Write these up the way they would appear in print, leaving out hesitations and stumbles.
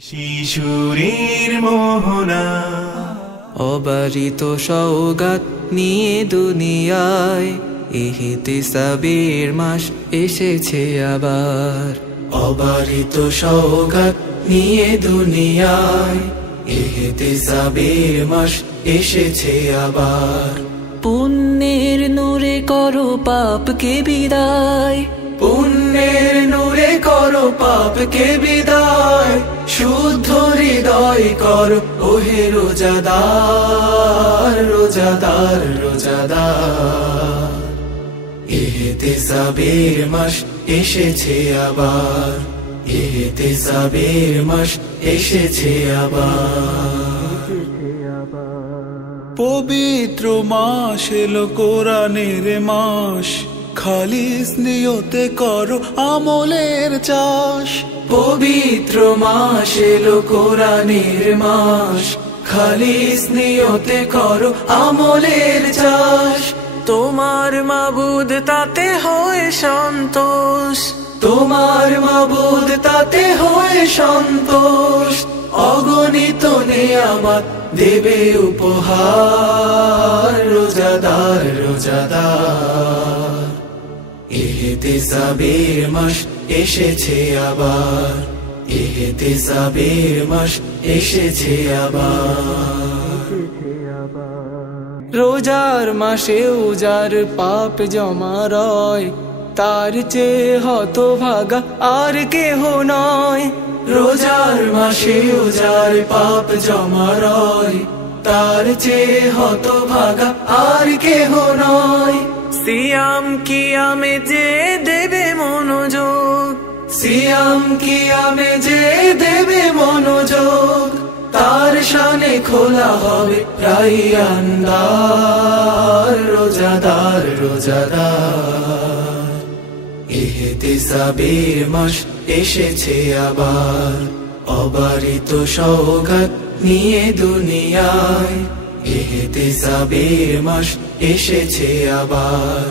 শিশুরের মোহনা অবারিত সওগাত নিয়ে দুনিয়ায় ইহতিসাবের মাস এসেছে আবার। অবারিত সওগাত নিয়ে দুনিয়ায় ইহতিসাবের মাস এসেছে আবার। পুণ্যের নূরে করো পাপকে বিদায়, পুণ্যের নূরে করো পাপকে বিদায়। শুদ্ধ হৃদয় করো ওহে রোজাদার, রোজাদার, রোজাদার। ইহতিসাবের মাস এসেছে আবার, ইহতিসাবের মাস এসেছে আবার। পবিত্র মাস এলো কোরআনের মাস, খালিস নিয়তে করো আমলের চাষ। পবিত্র মাস এলো কোরআনের মাস, খালিস নিয়তে করো আমলের চাষ। তোমার মাবুদ তাতে হয় সন্তোষ, তোমার মাবুদ তাতে হয় সন্তোষ। অগণিত নেয়ামত দেবে উপহার, রোজাদার, রোজাদার। ইহতিসাবের মাস এসেছে আবার, ইহতিসাবের মাস এসেছে আবার। রোজার মাসেও যার পাপ জমা রয়, তার চেয়ে হতভাগা আর কেহ নয়। রোজার মাসেও যার পাপ জমা রয়, তার চেয়ে হতভাগা আর কেহ নয়। সিয়াম কিয়ামে যে দেবে মনোযোগ, সিয়াম কিয়ামে যে দেবে মনোযোগ, তার শানে খোলা হবে রাইয়ান দ্বার, রোজাদার, রোজাদার। ইহতিসাবের মাস এসেছে আবার। অবারিত সওগাত নিয়ে দুনিয়ায় ইহতিসাবের মাস এসেছে আবার।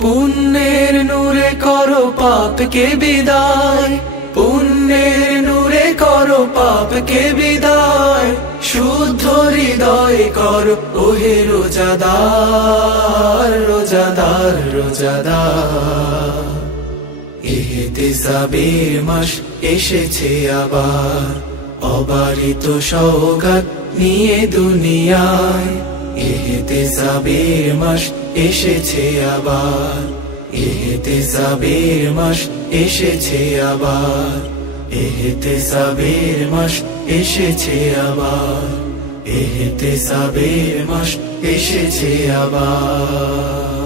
পুণ্যের নূরে করো পাপকে বিদায়, পুণ্যের নূরে করো পাপকে বিদায়। শুদ্ধ হৃদয় করো ওহে রোজাদার, রোজাদার, রোজাদার। ইহতিসাবের মাস এসেছে আবার। অবারিত সওগাত নিয়ে দুনিয়ায় ইহতিসাবের মাস এসেছে আবার, ইহতিসাবের মাস এসেছে আবার। ইহতিসাবের মাস এসেছে আবার, ইহতিসাবের মাস এসেছে আবার।